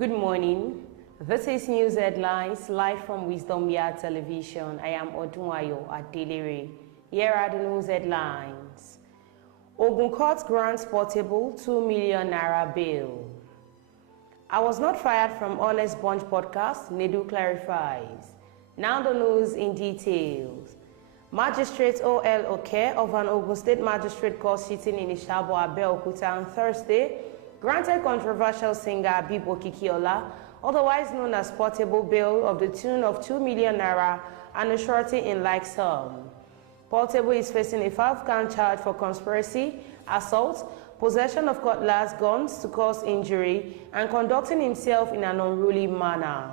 Good morning. This is News Headlines live from Wisdom Yard Television. I am Ogun at Delere. Here are the news headlines. Ogun Curt grants portable 2 million naira bail. I was not fired from Honest Bunch podcast, Nedu clarifies. Now the news in details. Magistrate O.L. Oke of an Ogun State Magistrate Court sitting in Ishabo, Abeokuta on Thursday granted controversial singer Bibo Kikiola, otherwise known as portable bail of the tune of 2 million naira and a surety in like sum. Portable is facing a 5-count charge for conspiracy, assault, possession of cutlass, guns to cause injury, and conducting himself in an unruly manner.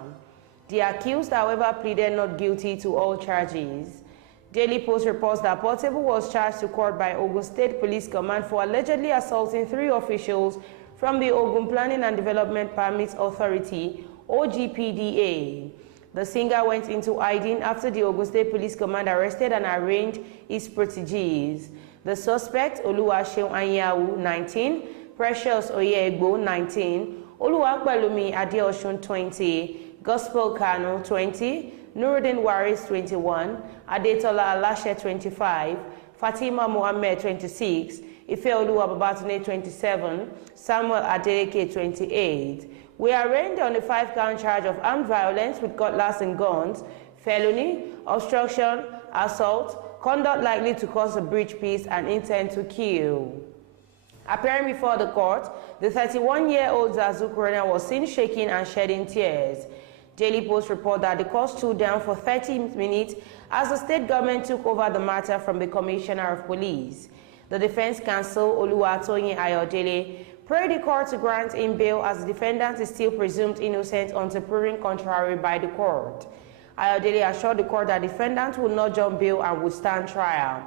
The accused, however, pleaded not guilty to all charges. Daily Post reports that Portable was charged to court by Ogun State Police Command for allegedly assaulting 3 officials from the Ogun Planning and Development Permits Authority, OGPDA. The singer went into hiding after the Ogun State Police Command arrested and arraigned his proteges. The suspect, Oluwaseun Anyanwu, 19, Precious Oyegbo, 19, Oluwapelumi Adeosun, 20, Gospel Kanu, 20, Nuruddin Waris, 21, Adetola Alashe, 25, Fatima Mohammed, 26, Ifeoluwa Babatunde, 27, Samuel Adeleke, 28. We are arraigned on a 5-count charge of armed violence with cutlass and guns, felony, obstruction, assault, conduct likely to cause a breach peace, and intent to kill. Appearing before the court, the 31-year-old Zazu Corona was seen shaking and shedding tears. Daily Post report that the court stood down for 30 minutes as the state government took over the matter from the Commissioner of Police. The defense counsel, Oluwatoyin Ayodele, prayed the court to grant him bail as the defendant is still presumed innocent until proven contrary by the court. Ayodele assured the court that the defendant would not jump bail and would stand trial.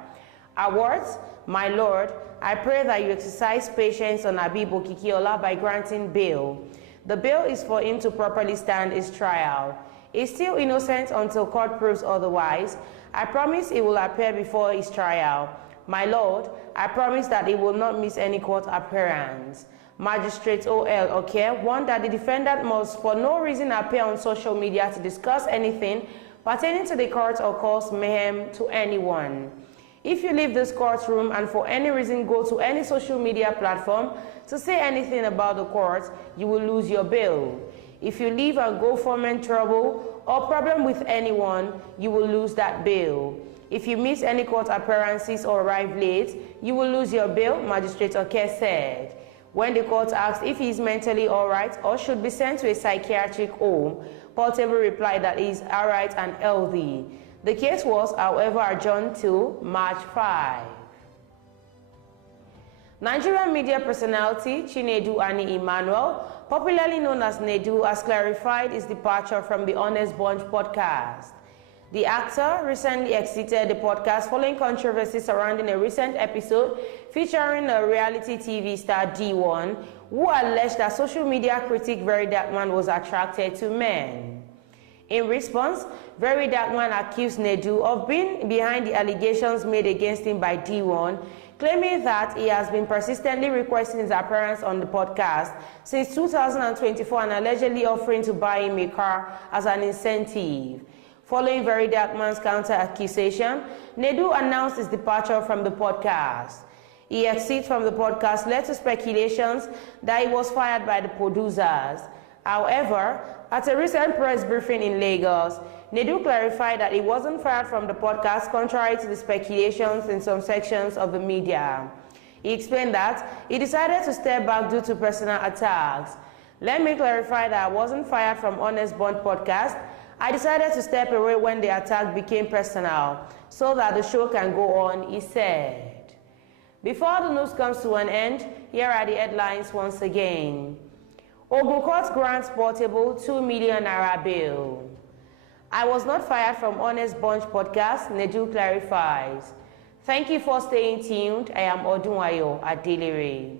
Awards, my lord, I pray that you exercise patience on Abibo Kikiola by granting bail. The bail is for him to properly stand his trial. He is still innocent until court proves otherwise. I promise he will appear before his trial. My lord, I promise that he will not miss any court appearance. Magistrate O.L. Oke warned that the defendant must for no reason appear on social media to discuss anything pertaining to the court or cause mayhem to anyone. If you leave this courtroom and for any reason go to any social media platform to say anything about the court, you will lose your bail. If you leave and go foment trouble or problem with anyone, you will lose that bail. If you miss any court appearances or arrive late, you will lose your bail, Magistrate Oke said. When the court asked if he is mentally all right or should be sent to a psychiatric home, Portable replied that he is all right and healthy. The case was, however, adjourned till March 5. Nigerian media personality Chinedu Ani Emmanuel, popularly known as Nedu, has clarified his departure from the Honest Bunch podcast. The actor recently exited the podcast following controversy surrounding a recent episode featuring a reality TV star D1, who alleged that social media critic Very Dark Man was attracted to men. In response, Very Dark Man accused Nedu of being behind the allegations made against him by D1, claiming that he has been persistently requesting his appearance on the podcast since 2024 and allegedly offering to buy him a car as an incentive. Following Very Dark Man's counter-accusation, Nedu announced his departure from the podcast. His exit from the podcast led to speculations that he was fired by the producers. However, at a recent press briefing in Lagos, Nedu clarified that he wasn't fired from the podcast, contrary to the speculations in some sections of the media. He explained that he decided to step back due to personal attacks. Let me clarify that I wasn't fired from Honest Bunch podcast. I decided to step away when the attack became personal, so that the show can go on, he said. Before the news comes to an end, here are the headlines once again. Ogun Court grants Portable 2 million naira bail. I was not fired from Honest Bunch podcast, Nedu clarifies. Thank you for staying tuned. I am Odunayo at Delere.